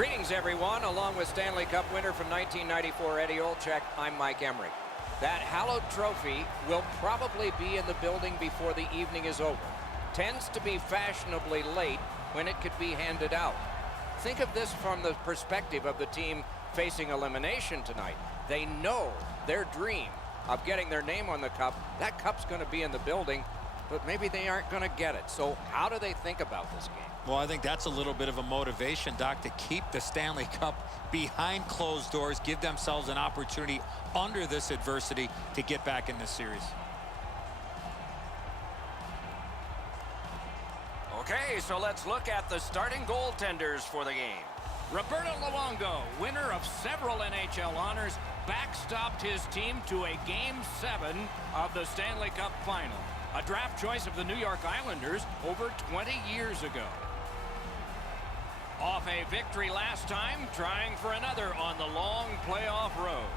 Greetings, everyone. Along with Stanley Cup winner from 1994, Eddie Olczyk, I'm Mike Emrick. That hallowed trophy will probably be in the building before the evening is over. Tends to be fashionably late when it could be handed out. Think of this from the perspective of the team facing elimination tonight. They know their dream of getting their name on the cup. That cup's going to be in the building, but maybe they aren't going to get it. So how do they think about this game? Well, I think that's a little bit of a motivation, Doc, to keep the Stanley Cup behind closed doors, give themselves an opportunity under this adversity to get back in this series. Okay, so let's look at the starting goaltenders for the game. Roberto Luongo, winner of several NHL honors, backstopped his team to a Game 7 of the Stanley Cup Final. A draft choice of the New York Islanders over 20 years ago. Off a victory last time, trying for another on the long playoff road.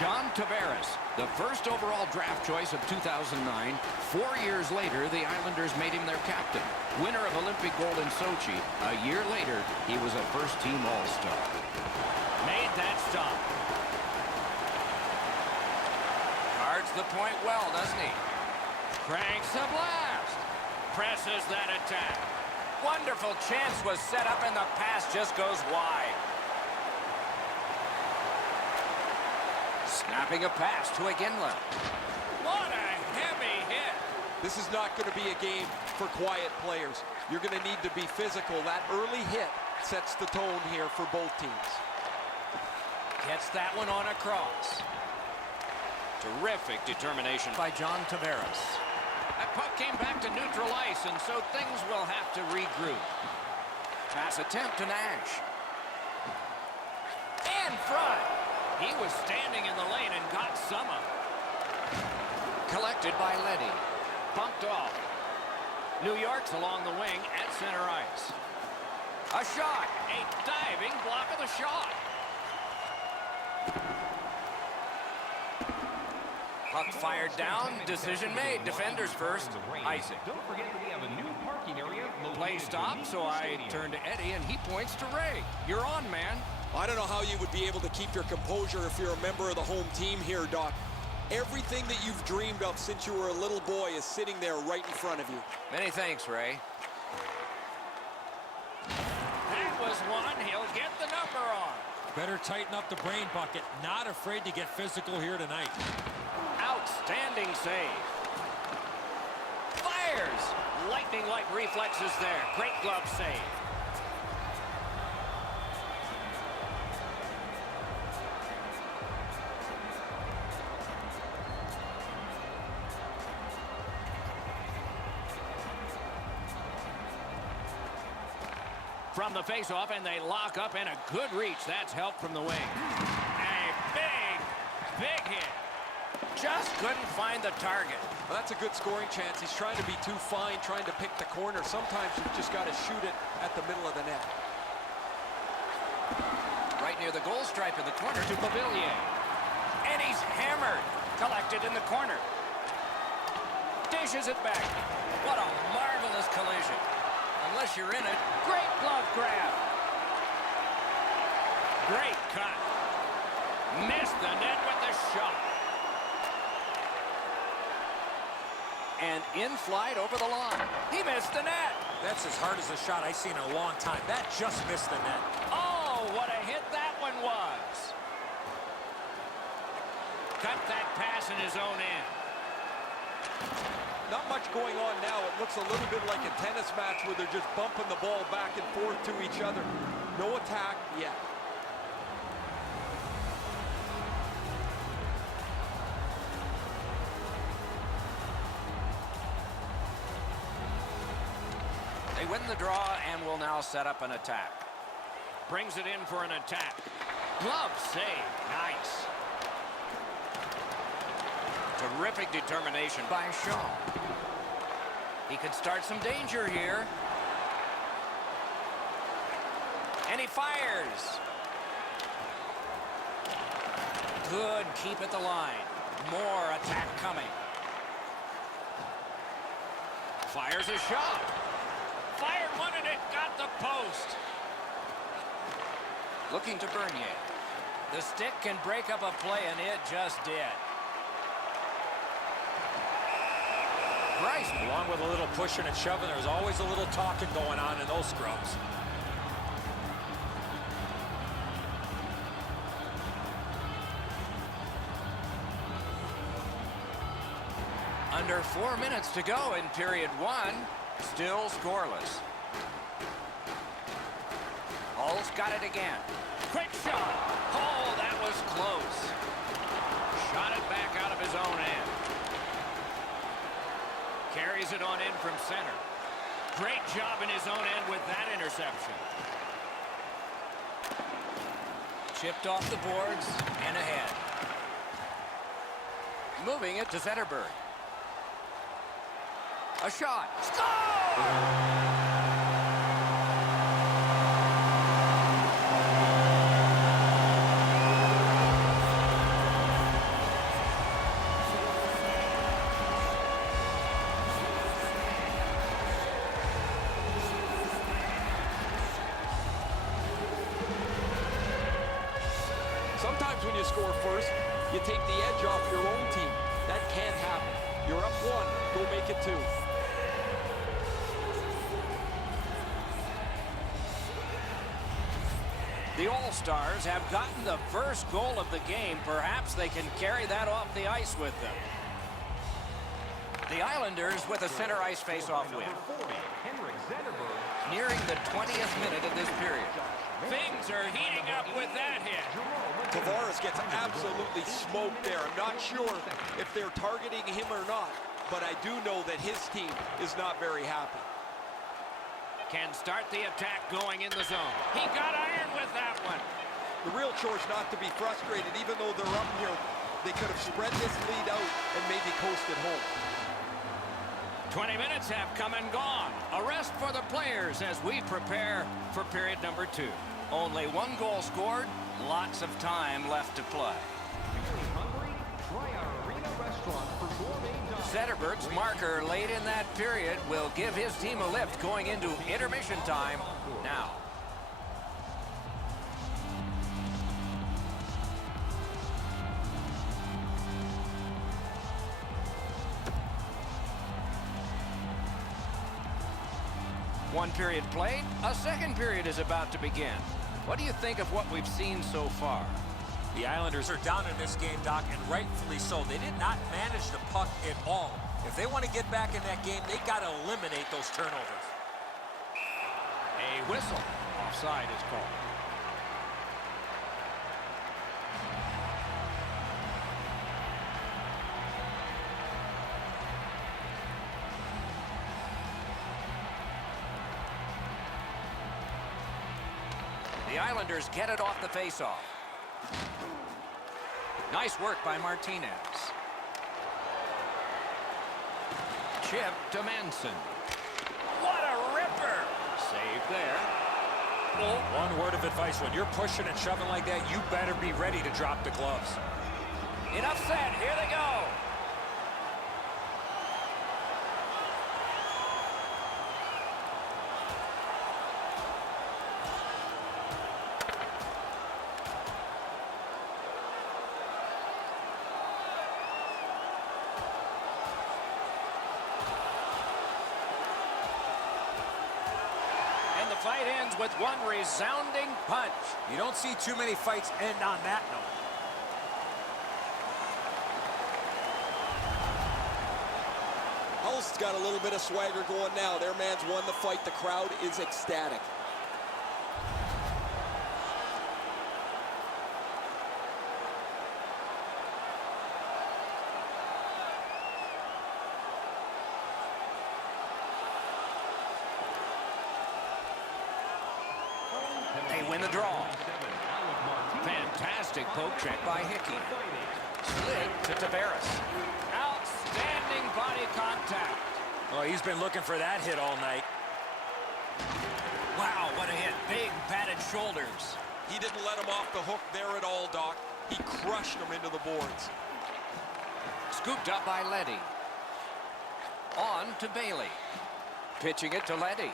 John Tavares, the first overall draft choice of 2009. 4 years later, the Islanders made him their captain. Winner of Olympic gold in Sochi. A year later, he was a first-team All-Star. Made that stop. Guards the point well, doesn't he? Cranks the blast. Presses that attack. Wonderful chance was set up and the pass just goes wide. Snapping a pass to Iginla. What a heavy hit. This is not going to be a game for quiet players. You're going to need to be physical. That early hit sets the tone here for both teams. Gets that one on across. Terrific determination by John Tavares. That puck came back to neutral ice, and so things will have to regroup. Pass attempt to Nash. In front. He was standing in the lane and got some of it. Collected by Leddy. Bumped off. New York's along the wing at center ice. A shot. A diving block of the shot. Puck fired down. Decision made. Defenders first. Isaac. Don't forget that we have a new parking area. Play stop, so I turn to Eddie, and he points to Ray. You're on, man. I don't know how you would be able to keep your composure if you're a member of the home team here, Doc. Everything that you've dreamed of since you were a little boy is sitting there right in front of you. Many thanks, Ray. That was one. He'll get the number on. Better tighten up the brain bucket. Not afraid to get physical here tonight. Outstanding save. Fires. Lightning-like reflexes there. Great glove save. From the face-off, and they lock up, and a good reach. That's help from the wing. A big hit. Just couldn't find the target. Well, that's a good scoring chance. He's trying to be too fine, trying to pick the corner. Sometimes you've just got to shoot it at the middle of the net. Right near the goal stripe in the corner to Pavilier. And he's hammered. Collected in the corner. Dishes it back. What a marvelous collision. Unless you're in it. Great glove grab. Great cut. Missed the net with the shot. And in flight over the line. He missed the net. That's as hard as a shot I've seen in a long time. That just missed the net. Oh, what a hit that one was. Cut that pass in his own end. Not much going on now. It looks a little bit like a tennis match where they're just bumping the ball back and forth to each other. No attack yet. They win the draw and will now set up an attack. Brings it in for an attack. Glove save. Nice. Terrific determination by Shaw. He could start some danger here. And he fires. Good keep at the line. More attack coming. Fires a shot. fired one and it got the post. Looking to Bernier. The stick can break up a play, and it just did. Bryce, along with a little pushing and shoving, there's always a little talking going on in those scrums. Under 4 minutes to go in period one. Still scoreless. Hull's got it again. Quick shot. Oh, that was close. Shot it back out of his own end. Carries it on in from center. Great job in his own end with that interception. Chipped off the boards and ahead. Moving it to Zetterberg. A shot. Score! Sometimes when you score first, you take the edge off your own team. That can't happen. You're up one, go make it two. The All-Stars have gotten the first goal of the game. Perhaps they can carry that off the ice with them. The Islanders with a center ice face-off win. Nearing the 20th minute of this period. Things are heating up with that hit. Tavares gets absolutely smoked there. I'm not sure if they're targeting him or not, but I do know that his team is not very happy. Can start the attack going in the zone. He got iron with that one. The real chore is not to be frustrated. Even though they're up here, they could have spread this lead out and maybe coasted home. 20 minutes have come and gone. A rest for the players as we prepare for period number 2. Only one goal scored, lots of time left to play. Zetterberg's marker late in that period will give his team a lift going into intermission time now. One period played, a second period is about to begin. What do you think of what we've seen so far? The Islanders are down in this game, Doc, and rightfully so. They did not manage the puck at all. If they want to get back in that game, they got to eliminate those turnovers. A whistle. Offside is called. The Islanders get it off the faceoff. Nice work by Martinez. Chip to Manson. What a ripper! Save there. Oh. One word of advice, when you're pushing and shoving like that, you better be ready to drop the gloves. Enough said. Here they go. Fight ends with one resounding punch. You don't see too many fights end on that note. Hull's got a little bit of swagger going now. Their man's won the fight. The crowd is ecstatic. They win the draw. Fantastic poke check by Hickey. Slid to Tavares. Outstanding body contact. Oh, he's been looking for that hit all night. Wow, what a hit. Big padded shoulders. He didn't let him off the hook there at all, Doc. He crushed him into the boards. Scooped up by Leddy. On to Bailey. Pitching it to Leddy.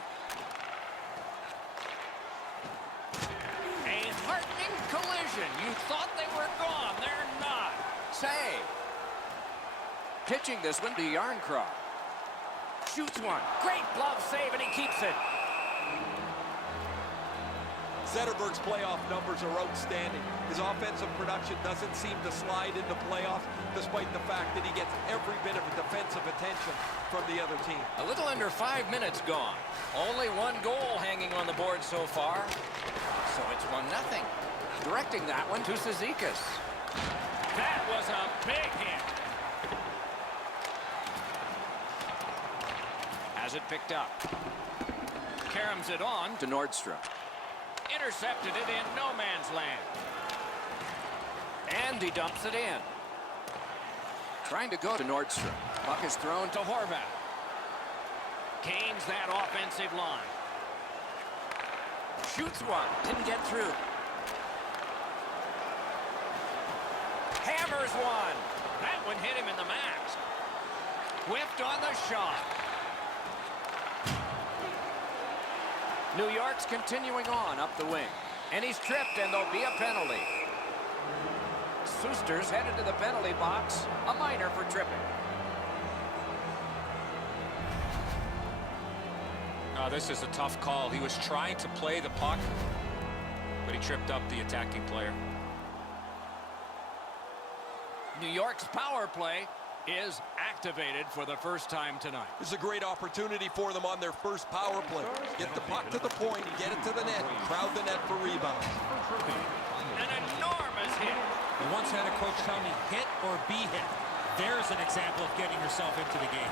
thought they were gone. They're not. Save. Pitching this one to Yarncroc. Shoots one. Great glove save, and he keeps it. Zetterberg's playoff numbers are outstanding. His offensive production doesn't seem to slide into playoffs, despite the fact that he gets every bit of defensive attention from the other team. A little under 5 minutes gone. Only one goal hanging on the board so far. So it's 1-0. Directing that one to Cizikas. That was a big hit. Has it picked up. Caroms it on. To Nordstrom. Intercepted it in no man's land. And he dumps it in. Trying to go to Nordstrom. Puck is thrown to Horvat. Gains that offensive line. Shoots one. Didn't get through. Hammers one. That one hit him in the mask. Whiffed on the shot. New York's continuing on up the wing. And he's tripped, and there'll be a penalty. Suster's headed to the penalty box. A minor for tripping. Oh, this is a tough call. He was trying to play the puck, but he tripped up the attacking player. New York's power play is activated for the first time tonight. This is a great opportunity for them on their first power play. Get the puck to the point, get it to the net, crowd the net for rebounds. An enormous hit. I once had a coach tell me, hit or be hit. There's an example of getting yourself into the game.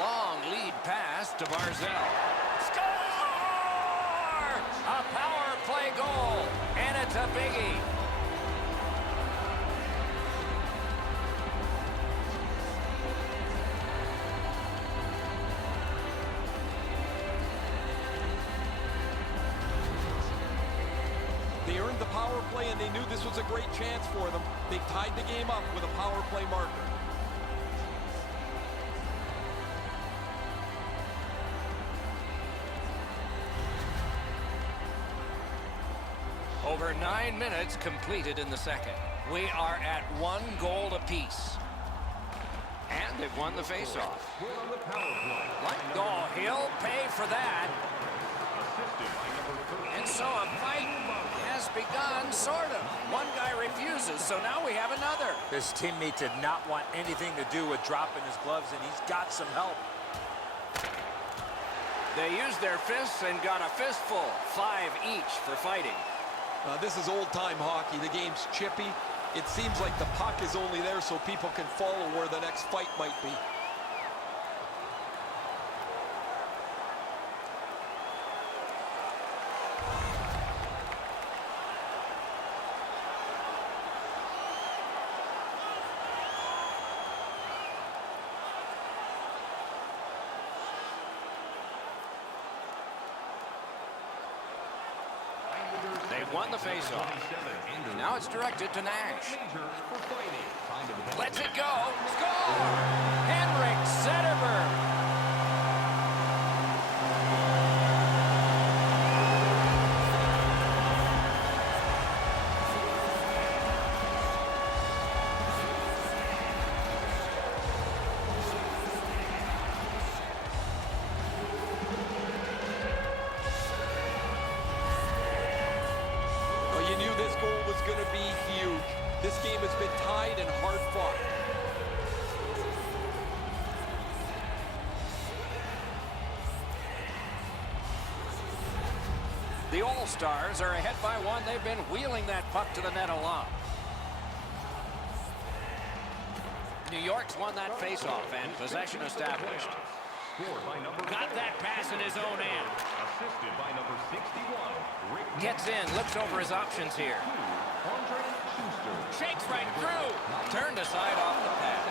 Long lead pass to Barzell. Score! A power play goal, and it's a biggie. They earned the power play, and they knew this was a great chance for them. They tied the game up with a power play marker. Over 9 minutes completed in the second. We are at 1 goal apiece. And they've won the faceoff. Oh, he'll pay for that. And so a fight has begun, sort of. One guy refuses, so now we have another. His teammate did not want anything to do with dropping his gloves, and he's got some help. They used their fists and got a fistful. 5 each for fighting. This is old-time hockey. The game's chippy. It seems like the puck is only there so people can follow where the next fight might be. They've won the faceoff. Now it's directed to Nash. Lets it go. Score! Henrik Zetterberg. You knew this goal was going to be huge. This game has been tied and hard fought. The All-Stars are ahead by 1. They've been wheeling that puck to the net a lot. New York's won that faceoff and possession established. Got that pass in his own end. Assisted by number 61. Gets in, looks over his options here. Shakes right through. Turned aside off the pad.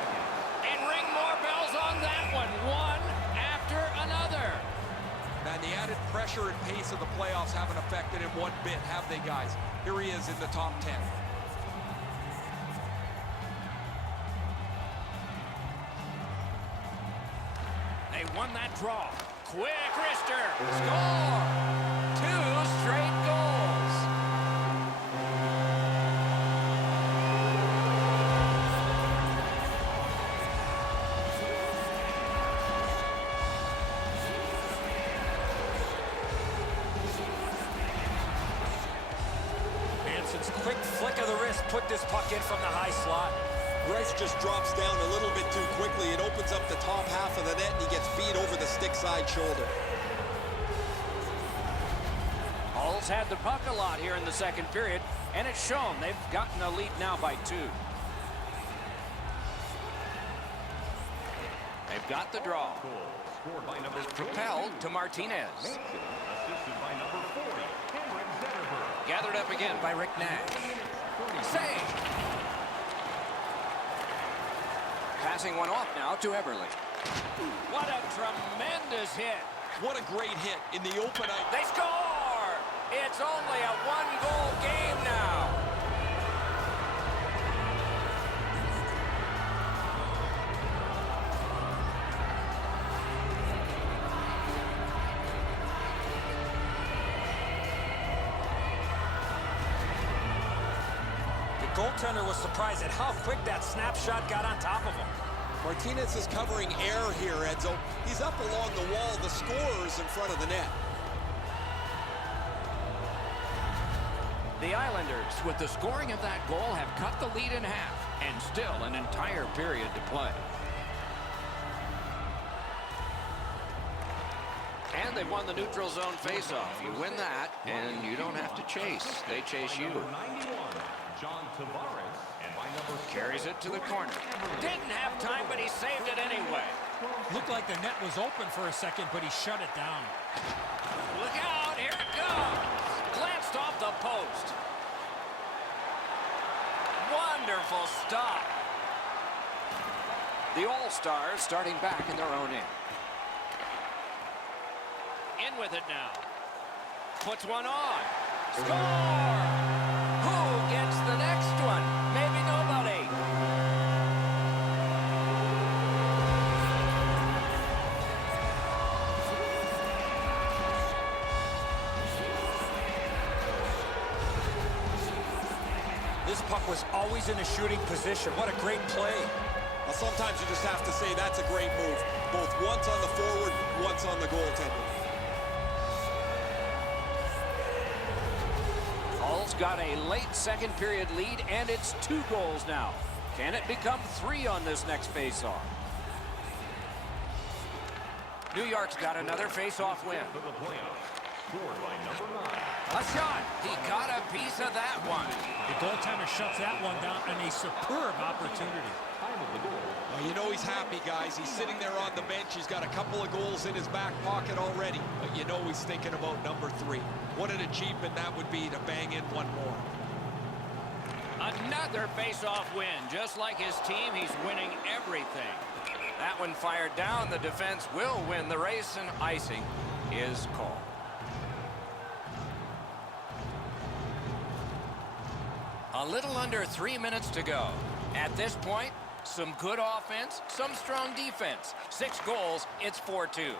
And ring more bells on that one. One after another. And the added pressure and pace of the playoffs haven't affected him one bit, have they, guys? Here he is in the top 10. They won that draw. Quick wrister. Score! 2 straight goals. quick flick of the wrist put this puck in from the high slot. Bryce just drops down a little bit too quickly. It opens up the top half of the net, and he gets beat over the stick side shoulder. Hull's had the puck a lot here in the second period, and it's shown. They've gotten a lead now by 2. They've got the draw. Scored by number 40. Propelled to Martinez. Assisted by number 40, Henrik Zetterberg. Gathered up again by Rick Nash. Save. Passing one off now to Eberle. What a tremendous hit. What a great hit in the open ice. They score! It's only a one-goal game now. The goaltender was surprised at how quick that snapshot got on top of him. Martinez is covering air here, Edzo. He's up along the wall. The scorer's in front of the net. The Islanders, with the scoring of that goal, have cut the lead in half, and still an entire period to play. And they've won the neutral zone faceoff. You win that, and you don't have to chase. They chase you. Number 91, John Tavares. And by number Carries it to the corner. Didn't have time, but he saved it anyway. Looked like the net was open for a second, but he shut it down. Look out, here it goes. Glanced off the post. Wonderful stop. The All-Stars starting back in their own end. In with it now. Puts one on. Score! Who gets the next one? Maybe nobody. This puck was always in a shooting position. What a great play. Well, sometimes you just have to say that's a great move. Both once on the forward, once on the goaltender. Hull's got a late second period lead, and it's 2 goals now. Can it become 3 on this next face-off? New York's got another face-off win. for the playoffs. Scored by number 9. A shot. He got a piece of that one. The goaltender shuts that one down, and a superb opportunity. Time of the goal. Well, you know he's happy, guys. He's sitting there on the bench. He's got a couple of goals in his back pocket already. But you know he's thinking about number 3. What an achievement that would be to bang in one more. Another face-off win. Just like his team, he's winning everything. That one fired down. The defense will win the race, and icing is called. A little under 3 minutes to go. At this point, some good offense, some strong defense. 6 goals, it's 4-2.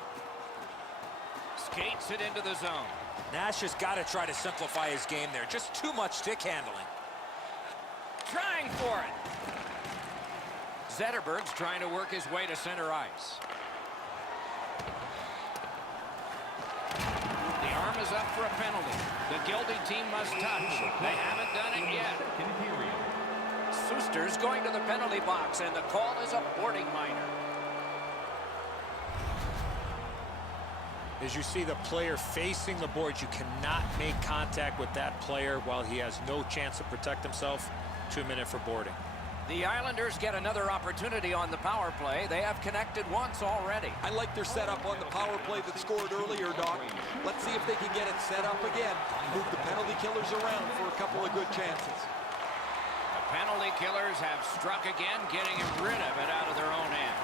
Skates it into the zone. Nash has got to try to simplify his game there. Just too much stick handling. Trying for it. Zetterberg's trying to work his way to center ice. The arm is up for a penalty. The guilty team must touch. They haven't done it yet. Second period. Suster's going to the penalty box, and the call is a boarding minor. As you see the player facing the boards, you cannot make contact with that player while he has no chance to protect himself. 2 minutes for boarding. The Islanders get another opportunity on the power play. They have connected once already. I like their setup on the power play that scored earlier, Doc. Let's see if they can get it set up again. Move the penalty killers around for a couple of good chances. The penalty killers have struck again, getting rid of it out of their own end.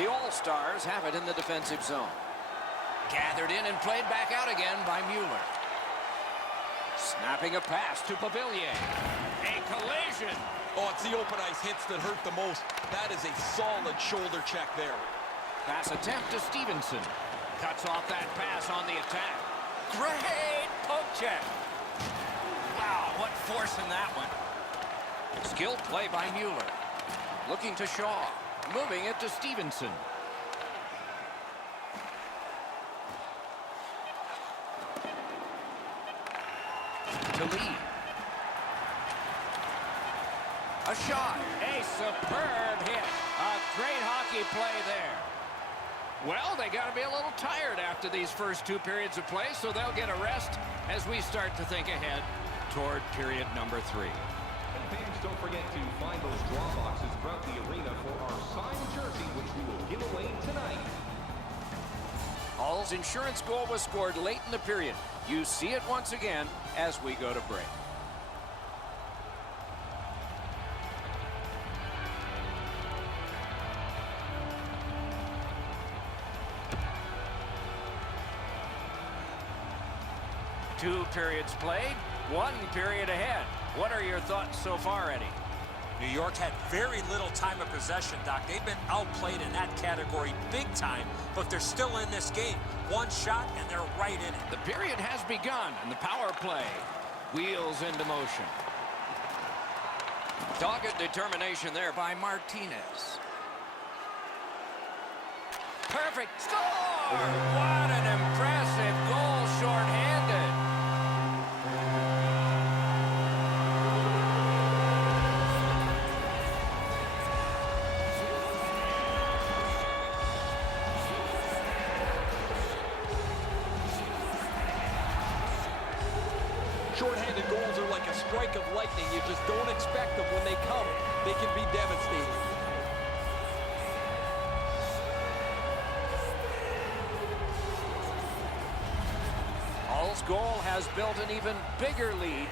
The All-Stars have it in the defensive zone. Gathered in and played back out again by Mueller. Snapping a pass to Pavilier. A collision. Oh, it's the open ice hits that hurt the most. That is a solid shoulder check there. Pass attempt to Stevenson. Cuts off that pass on the attack. Great poke check. Wow, what force in that one. Skilled play by Mueller. Looking to Shaw. Moving it to Stevenson. To Lee. A shot. A superb hit. A great hockey play there. Well, they got to be a little tired after these first 2 periods of play, so they'll get a rest as we start to think ahead toward period number 3. And fans, don't forget to find those draw boxes throughout the arena for our signed jersey, which we will give away tonight. Hull's insurance goal was scored late in the period. You see it once again as we go to break. Two periods played, 1 period ahead. What are your thoughts so far, Eddie? New York had very little time of possession, Doc. They've been outplayed in that category big time, but they're still in this game. 1 shot, and they're right in it. The period has begun, and the power play wheels into motion. Dogged determination there by Martinez. Perfect score! What an impressive goal, shorthanded. Short-handed goals are like a strike of lightning. You just don't expect them. When they come, they can be devastating. Hull's goal has built an even bigger lead.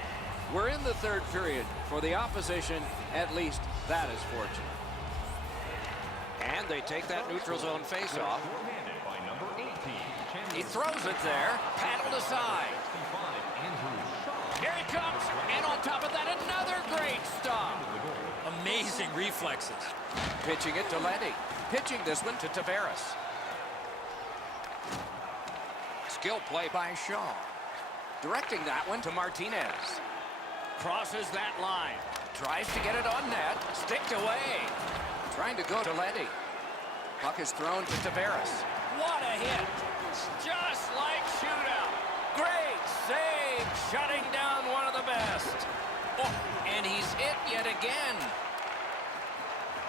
We're in the 3rd period. For the opposition, at least that is fortunate. And they take that neutral zone face-off. Shorthanded by number 18. He throws it there, paddled aside. 65, Andrew Shaw. Here he comes, and on top of that, another great stop. Amazing reflexes. Pitching it to Letty. Pitching this one to Tavares. Skill play by Shaw. Directing that one to Martinez. Crosses that line. Tries to get it on net. Sticked away. Trying to go to Letty. Puck is thrown to Tavares. What a hit. Just like shootout. Great save. Shutting down one of the best. Oh, and he's hit yet again.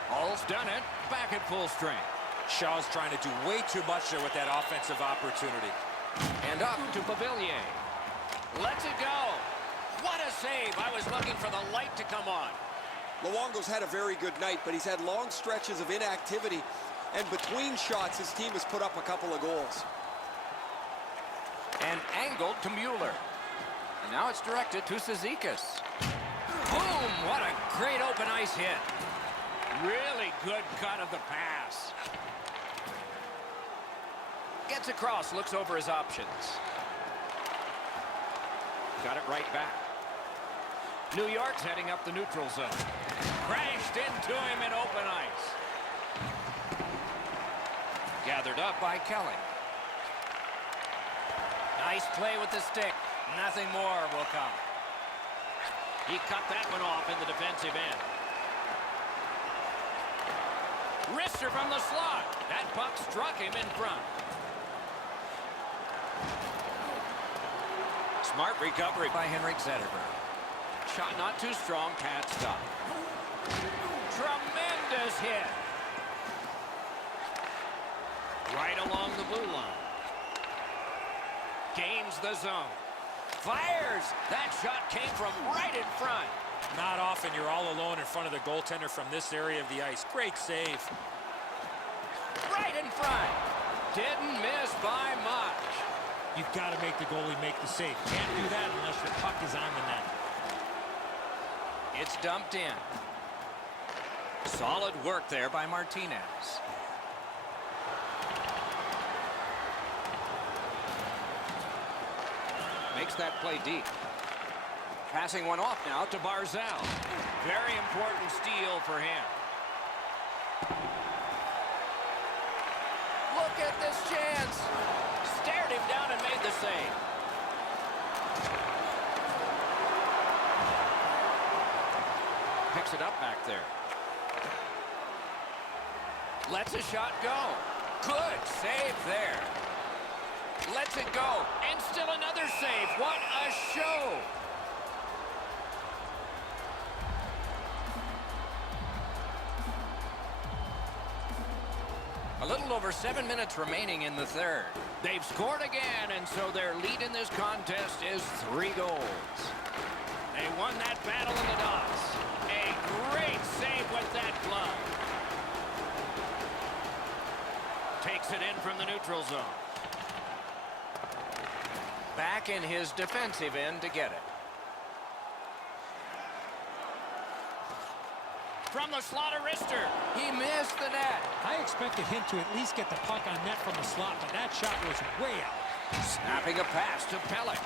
Hull's done it. Back at full strength. Shaw's trying to do way too much there with that offensive opportunity. And up to Pavilier. Lets it go. What a save. I was looking for the light to come on. Luongo's had a very good night, but he's had long stretches of inactivity. And between shots, his team has put up a couple of goals. And angled to Mueller. And now it's directed to Cizikas. Boom! What a great open ice hit. Really good cut of the pass. Gets across, looks over his options. Got it right back. New York's heading up the neutral zone. Crashed into him in open ice. Gathered up by Kelly. Nice play with the stick. Nothing more will come. He cut that one off in the defensive end. Wrister from the slot. That puck struck him in front. Smart recovery by Henrik Zetterberg. Shot not too strong, pad stop. Tremendous hit. Right along the blue line. Gains the zone. Fires. That shot came from right in front. Not often you're all alone in front of the goaltender from this area of the ice. Great save. Right in front. Didn't miss by much. You've got to make the goalie make the save. Can't do that unless your puck is on the net. It's dumped in. Solid work there by Martinez. Makes that play deep. Passing one off now to Barzal. Very important steal for him. Look at this chance. Stared him down and made the save. Picks it up back there. Lets a shot go. Good save there. Lets it go. And still another save. What a show. A little over 7 minutes remaining in the third. They've scored again, and so their lead in this contest is 3 goals. They won that battle in the dots. A great save with that glove. Takes it in from the neutral zone. Back in his defensive end to get it. From the slot of wrister. He missed the net. I expected him to at least get the puck on net from the slot, but that shot was way out. Snapping a pass to Pellick.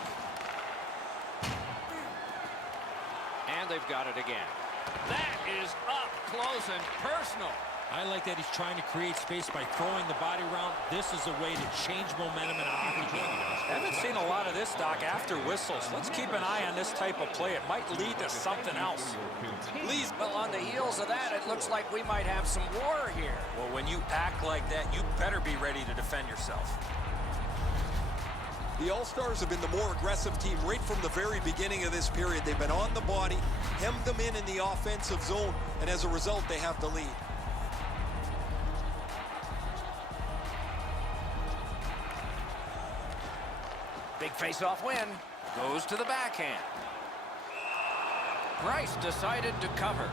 And they've got it again. That is up close and personal. I like that he's trying to create space by throwing the body around. This is a way to change momentum in a hockey game. Haven't seen a lot of this, Doc, after whistles. Let's keep an eye on this type of play. It might lead to something else. Please. Well, on the heels of that, it looks like we might have some war here. Well, when you act like that, you better be ready to defend yourself. The All-Stars have been the more aggressive team right from the very beginning of this period. They've been on the body, hemmed them in the offensive zone, and as a result, they have the lead. Big face-off win. Goes to the backhand. Price decided to cover.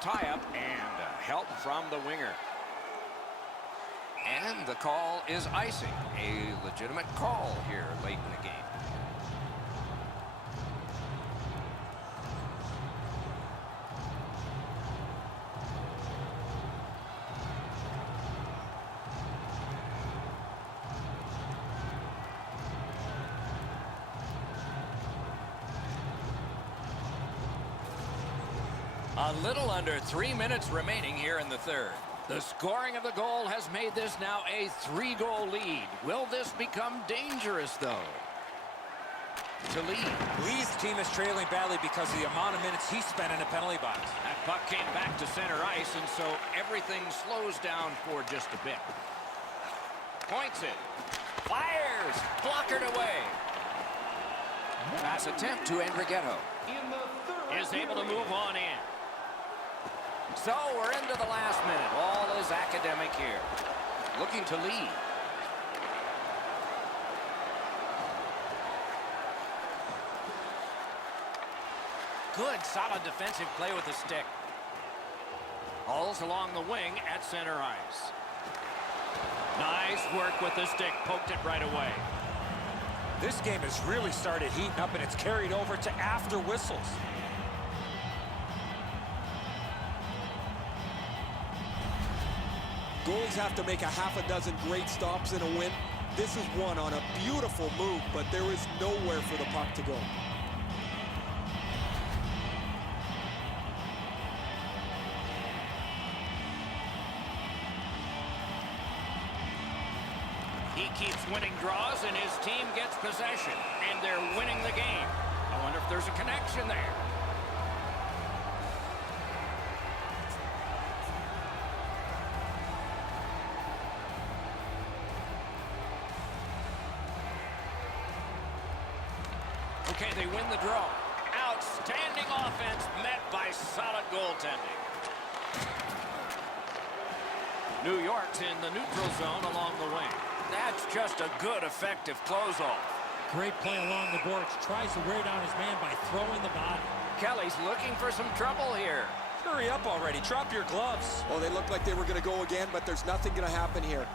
Tie-up and help from the winger. And the call is icing. A legitimate call here late in the game. A little under 3 minutes remaining here in the third. The scoring of the goal has made this now a 3-goal lead. Will this become dangerous, though? To lead. Lee's team is trailing badly because of the amount of minutes he spent in the penalty box. That puck came back to center ice, and so everything slows down for just a bit. Points it. Fires. Blockered away. Pass attempt to Andrighetto. Is able to move on in. So we're into the last minute. All is academic here. Looking to lead. Good, solid defensive play with the stick. Hauls along the wing at center ice. Nice work with the stick. Poked it right away. This game has really started heating up, and it's carried over to after whistles. Goalies have to make a half a dozen great stops in a win. This is one on a beautiful move, but there is nowhere for the puck to go. He keeps winning draws, and his team gets possession, and they're winning the game. I wonder if there's a connection there. Okay, they win the draw. Outstanding offense met by solid goaltending. New York's in the neutral zone along the wing. That's just a good, effective close-off. Great play along the boards. Tries to wear down his man by throwing the body. Kelly's looking for some trouble here. Hurry up already. Drop your gloves. Oh, they looked like they were going to go again, but there's nothing going to happen here.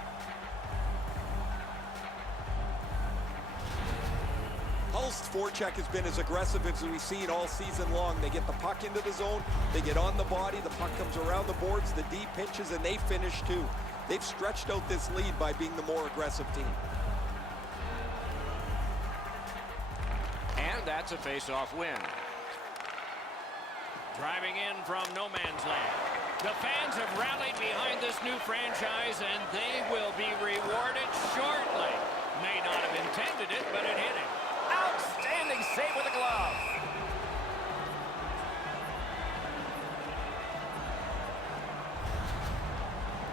Hull's forecheck has been as aggressive as we've seen all season long. They get the puck into the zone, they get on the body, the puck comes around the boards, the D pinches, and they finish too. They've stretched out this lead by being the more aggressive team. And that's a face-off win. Driving in from no man's land. The fans have rallied behind this new franchise, and they will be rewarded shortly. May not have intended it, but it hit him. Outstanding save with a glove.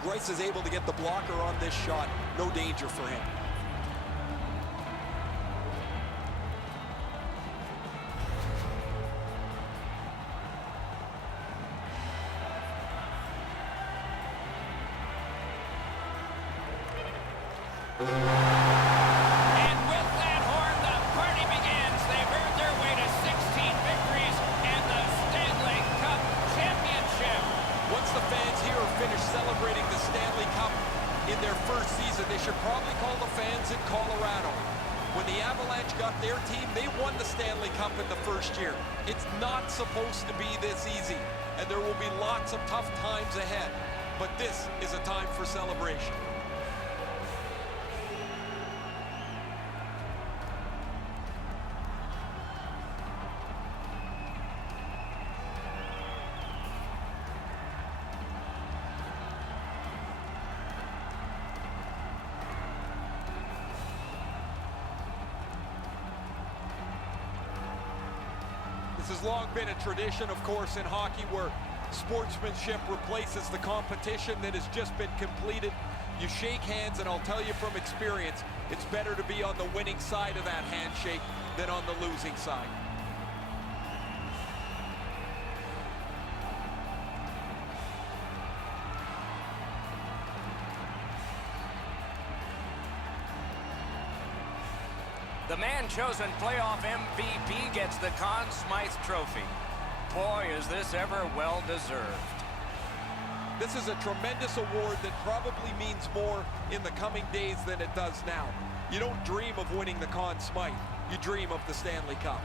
Greiss is able to get the blocker on this shot. No danger for him. And with that horn, the party begins. They've earned their way to 16 victories and the Stanley Cup championship. Once the fans here are finished celebrating the Stanley Cup in their first season, they should probably call the fans in Colorado. When the Avalanche got their team, they won the Stanley Cup in the first year. It's not supposed to be this easy, and there will be lots of tough times ahead. But this is a time for celebration. This has long been a tradition, of course, in hockey where sportsmanship replaces the competition that has just been completed. You shake hands, and I'll tell you from experience, it's better to be on the winning side of that handshake than on the losing side. The man chosen playoff MVP gets the Conn Smythe Trophy. Boy, is this ever well-deserved. This is a tremendous award that probably means more in the coming days than it does now. You don't dream of winning the Conn Smythe. You dream of the Stanley Cup.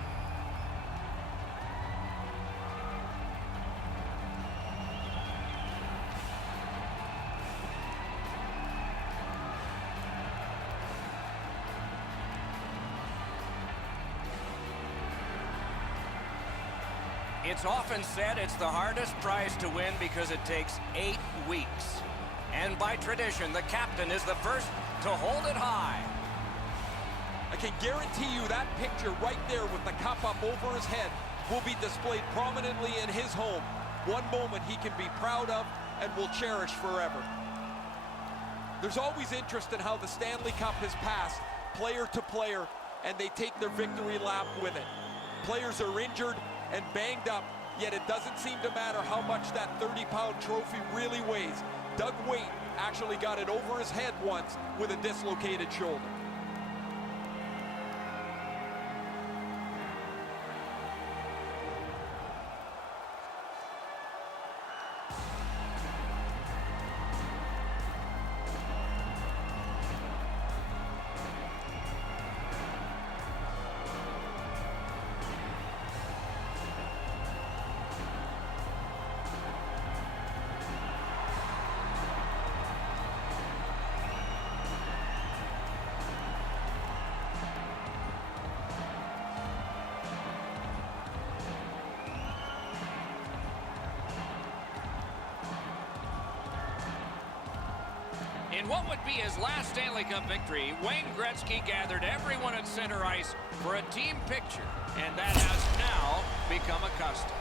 It's often said it's the hardest prize to win because it takes 8 weeks. And by tradition, the captain is the first to hold it high. I can guarantee you that picture right there with the cup up over his head will be displayed prominently in his home. One moment he can be proud of and will cherish forever. There's always interest in how the Stanley Cup has passed player to player, and they take their victory lap with it. Players are injured and banged up, yet it doesn't seem to matter how much that 30-pound trophy really weighs. Doug Weight actually got it over his head once with a dislocated shoulder. In what would be his last Stanley Cup victory, Wayne Gretzky gathered everyone at center ice for a team picture, and that has now become a custom.